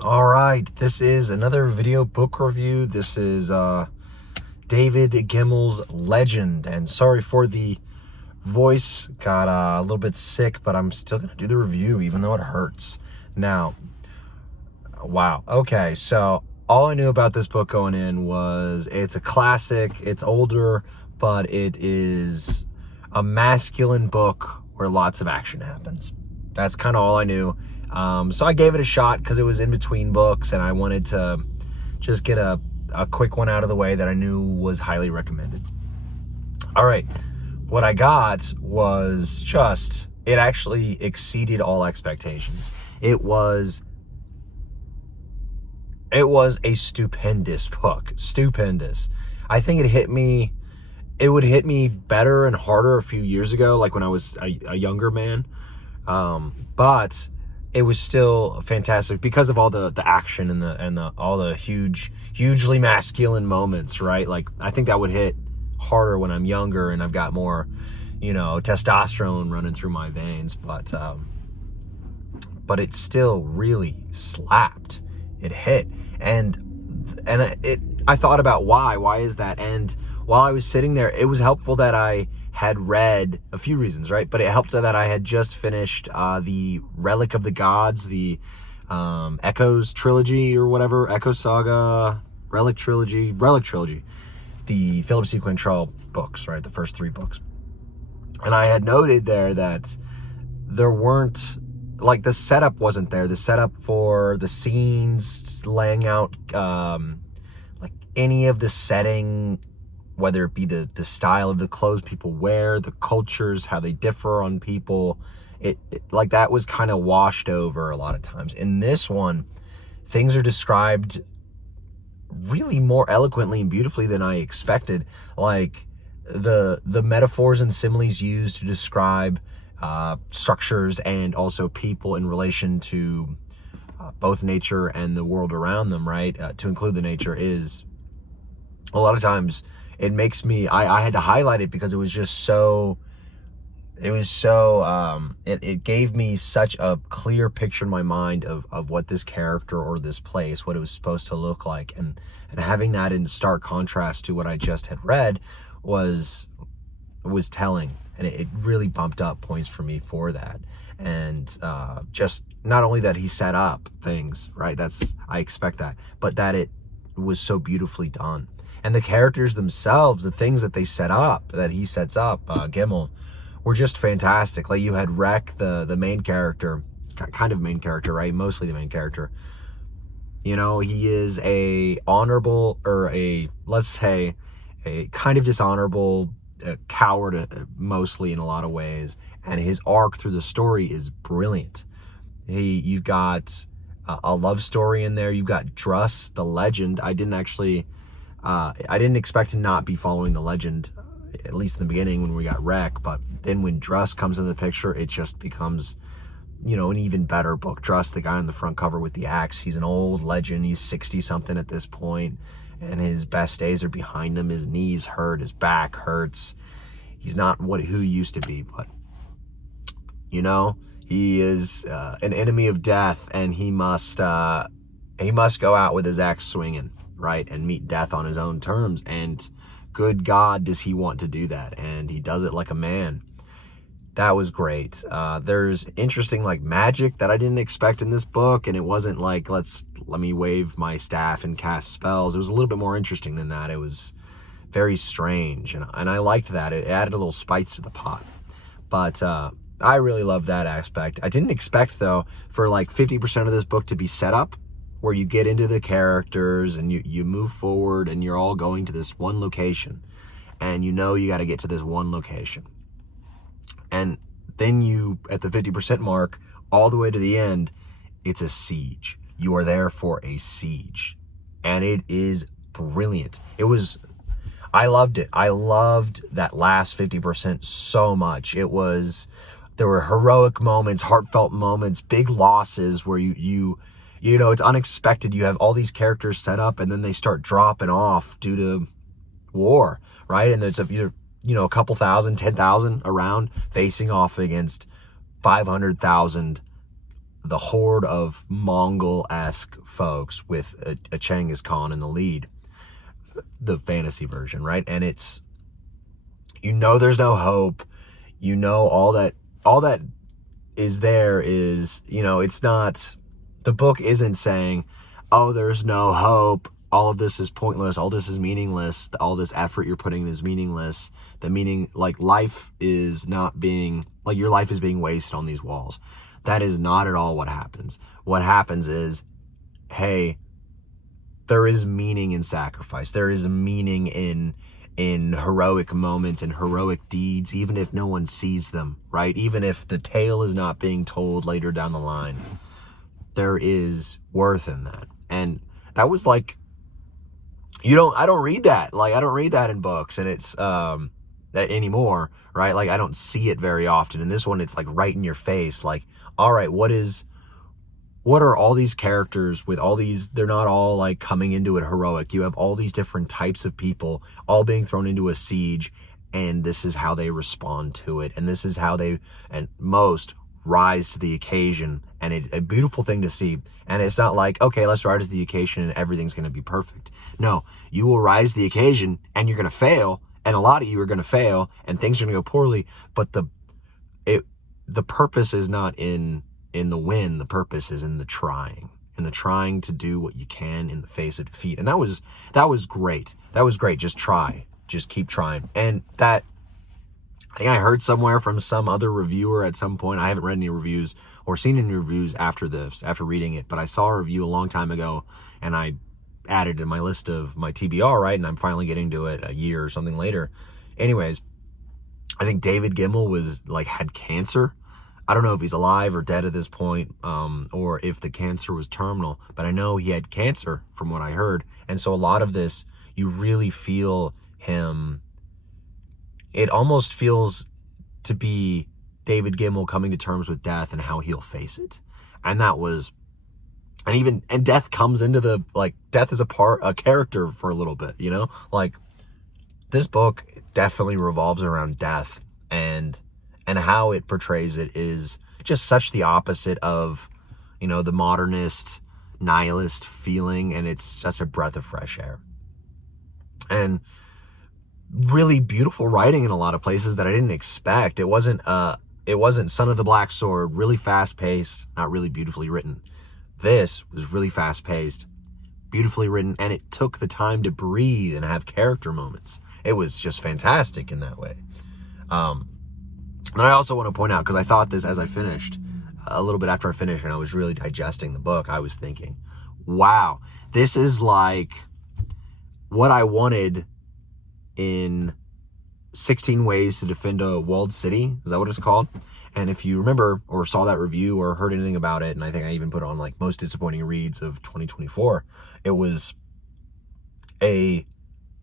All right, this is another video book review. This is David Gemmell's Legend, and sorry for the voice, got a little bit sick, but I'm still gonna do the review even though it hurts. Now, wow, okay, so all I knew about this book going in was it's a classic, it's older, but it is a masculine book where lots of action happens. That's kind of all I knew. So I gave it a shot because it was in between books and I wanted to just get a quick one out of the way that I knew was highly recommended. All right, what I got was just, it actually exceeded all expectations. It was a stupendous book, stupendous. I think it would hit me better and harder a few years ago, like when I was a younger man. But it was still fantastic because of all the action and all the hugely masculine moments, right? Like I think that would hit harder when I'm younger and I've got more, testosterone running through my veins, but it still really slapped. It hit. And I thought about why is that? And while I was sitting there, it was helpful that I had read a few reasons, right? But it helped that I had just finished the Relic of the Gods, the Echoes trilogy or whatever, Echo Saga, Relic trilogy, the Philip C. Quantrill books, right? The first three books. And I had noted there that there weren't, like, the setup wasn't there. The setup for the scenes, laying out like any of the setting, whether it be the style of the clothes people wear, the cultures, how they differ on people, it like that was kind of washed over a lot of times. In this one, things are described really more eloquently and beautifully than I expected. Like the metaphors and similes used to describe structures and also people in relation to both nature and the world around them, right? To include the nature is a lot of times it makes me, I had to highlight it because it was just so, it gave me such a clear picture in my mind of what this character or this place, what it was supposed to look like. And having that in stark contrast to what I just had read was telling. And it really bumped up points for me for that. And just not only that he set up things, right? I expect that, but that it was so beautifully done. And the characters themselves, the things that they set up, that he sets up, Gemmell, were just fantastic. Like you had Rek, the main character, kind of main character, right? Mostly the main character. He is a honorable, or let's say, a kind of dishonorable coward, mostly in a lot of ways. And his arc through the story is brilliant. You've got a love story in there. You've got Druss, the legend. I didn't expect to not be following the legend, at least in the beginning when we got Rek, but then when Druss comes into the picture, it just becomes, an even better book. Druss, the guy on the front cover with the axe, he's an old legend. He's 60-something at this point, and his best days are behind him. His knees hurt, his back hurts. He's not who he used to be, but, he is an enemy of death, and he must go out with his axe swinging, right, and meet death on his own terms. And good God, does he want to do that? And he does it like a man. That was great. There's interesting magic that I didn't expect in this book, and it wasn't like let me wave my staff and cast spells. It was a little bit more interesting than that. It was very strange, and I liked that. It added a little spice to the pot. But I really loved that aspect. I didn't expect, though, for 50% of this book to be set up, where you get into the characters and you move forward and you're all going to this one location, and you got to get to this one location. And then at the 50% mark, all the way to the end, it's a siege. You are there for a siege. And it is brilliant. I loved it. I loved that last 50% so much. There were heroic moments, heartfelt moments, big losses where it's unexpected. You have all these characters set up and then they start dropping off due to war, right? And there's a couple thousand, 10,000 around facing off against 500,000, the horde of Mongol-esque folks with a Genghis Khan in the lead, the fantasy version, right? And it's, there's no hope, all that is there is, it's not, the book isn't saying, oh, there's no hope, all of this is pointless, all this is meaningless, all this effort you're putting in is meaningless, the meaning, like, life is not being, like, your life is being wasted on these walls. That is not at all what happens. What happens is, hey, there is meaning in sacrifice. There is meaning in heroic moments and heroic deeds, even if no one sees them, right? Even if the tale is not being told later down the line, there is worth in that. And that was like, I don't read that. Like, I don't read that in books, and it's, anymore, right? Like, I don't see it very often. And this one, it's like right in your face. Like, all right, what are all these characters with all these, they're not all like coming into it heroic. You have all these different types of people all being thrown into a siege, and this is how they respond to it. And this is how they, and most rise to the occasion. And it's a beautiful thing to see. And it's not like, okay, let's rise to the occasion and everything's going to be perfect. No, you will rise to the occasion and you're going to fail. And a lot of you are going to fail and things are going to go poorly. But the purpose is not in the win. The purpose is in the trying to do what you can in the face of defeat. And that was great. That was great. Just try, just keep trying. And that, I think I heard somewhere from some other reviewer at some point, I haven't read any reviews or seen any reviews after reading it, but I saw a review a long time ago and I added to my list of my TBR, right? And I'm finally getting to it a year or something later. Anyways, I think David Gemmell had cancer. I don't know if he's alive or dead at this point, or if the cancer was terminal, but I know he had cancer from what I heard. And so a lot of this, you really feel him. It almost feels to be David Gemmell coming to terms with death and how he'll face it. And that was, and death comes into death is a character for a little bit, like this book definitely revolves around death, and how it portrays it is just such the opposite of, the modernist nihilist feeling. And it's just a breath of fresh air and really beautiful writing in a lot of places that I didn't expect. It wasn't Son of the Black Sword, really fast paced, not really beautifully written. This was really fast paced, beautifully written, and it took the time to breathe and have character moments. It was just fantastic in that way. And I also want to point out, because I thought this as I finished, a little bit after I finished and I was really digesting the book, I was thinking, wow, this is like what I wanted in 16 Ways to Defend a Walled City. Is that what it's called? And if you remember or saw that review or heard anything about it, and I think I even put on most disappointing reads of 2024, it was a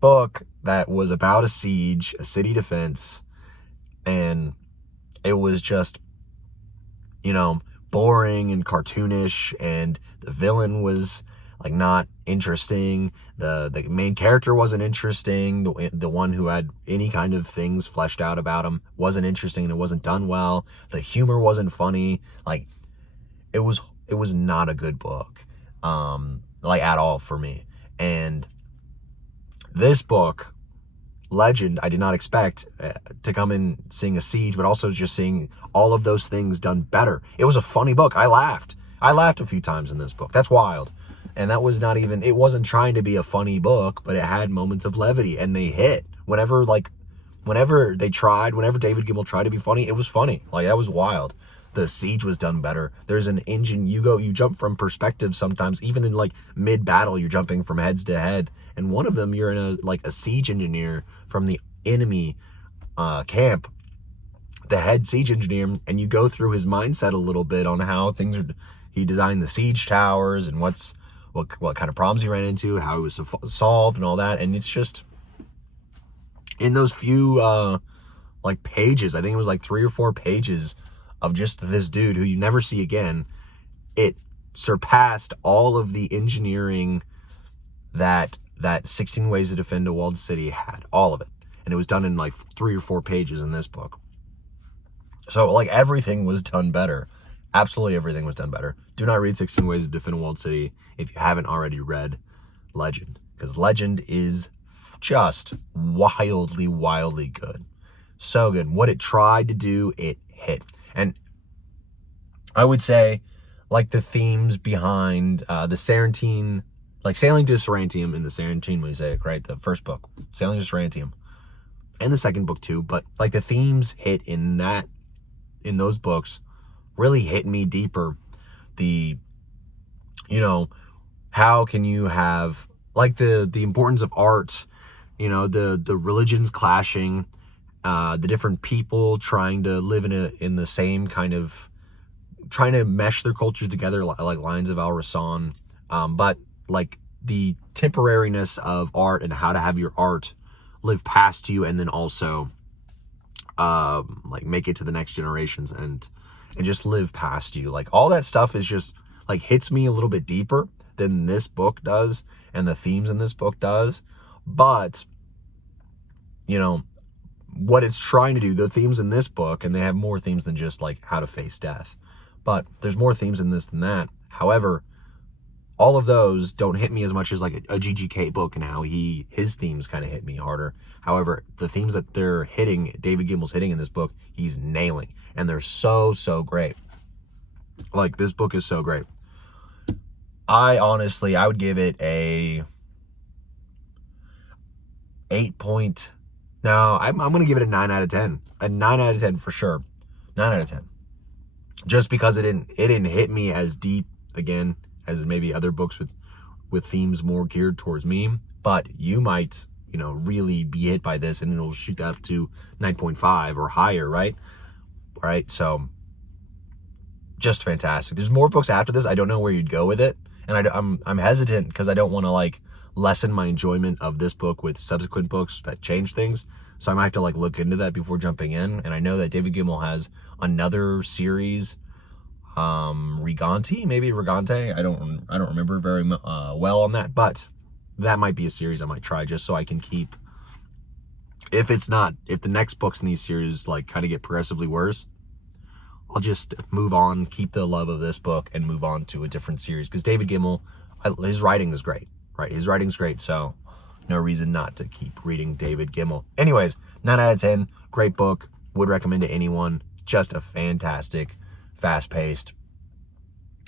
book that was about a siege, a city defense, and it was just, boring and cartoonish, and the villain was not interesting. The main character wasn't interesting. The one who had any kind of things fleshed out about him wasn't interesting, and it wasn't done well. The humor wasn't funny. It was not a good book, at all for me. And this book, Legend, I did not expect to come in seeing a siege, but also just seeing all of those things done better. It was a funny book. I laughed a few times in this book. That's wild. And that was not even, it wasn't trying to be a funny book, but it had moments of levity, and they hit. Whenever David Gemmell tried to be funny, it was funny. That was wild. The siege was done better. There's an engine, you jump from perspective sometimes, even in mid-battle, you're jumping from heads to head. And one of them, you're in a siege engineer from the enemy camp, the head siege engineer, and you go through his mindset a little bit on how things are. He designed the siege towers and what kind of problems he ran into, how it was solved and all that. And it's just, in those few pages, I think it was 3 or 4 pages of just this dude who you never see again, it surpassed all of the engineering that 16 Ways to Defend a Walled City had, all of it. And it was done in 3 or 4 pages in this book. So everything was done better. Absolutely everything was done better. Do not read 16 Ways to Defend a Walled City if you haven't already read Legend, because Legend is just wildly, wildly good. So good. What it tried to do, it hit. And I would say, like, the themes behind the Sarantine, like Sailing to Sarantium in the Sarantine Mosaic, right? The first book, Sailing to Sarantium, and the second book too. But like the themes hit in those books really hit me deeper. The, how can you have like the importance of art, the religions clashing, the different people trying to live in the same kind of, trying to mesh their cultures together like Lions of Al Rasan, but like the temporariness of art and how to have your art live past you and then also like make it to the next generations and just live past you. Like all that stuff is just like hits me a little bit deeper than this book does and the themes in this book does. But what it's trying to do, the themes in this book, and they have more themes than just like how to face death, but there's more themes in this than that. However, all of those don't hit me as much as like a GGK book and how his themes kind of hit me harder. However, the themes that they're hitting, David Gemmell's hitting in this book, he's nailing. And they're so, so great. Like, this book is so great. I would give it a 8 point. No, I'm going to give it a 9 out of 10. A 9 out of 10 for sure. 9 out of 10. Just because it didn't hit me as deep, again, as maybe other books with themes more geared towards me. But you might, really be hit by this and it'll shoot up to 9.5 or higher, right? All right, so just fantastic. There's more books after this. I don't know where you'd go with it. And I'm hesitant because I don't want to like lessen my enjoyment of this book with subsequent books that change things. So I might have to like look into that before jumping in. And I know that David Gemmell has another series, Regante. I don't remember very well on that, but that might be a series I might try just so I can keep, if the next books in these series like kind of get progressively worse, I'll just move on, keep the love of this book and move on to a different series. Because David Gemmell, his writing is great, right? His writing's great, so no reason not to keep reading David Gemmell. Anyways, 9 out of 10, great book, would recommend to anyone. Just a fantastic, fast-paced,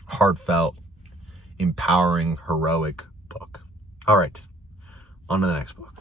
heartfelt, empowering, heroic book. All right, on to the next book.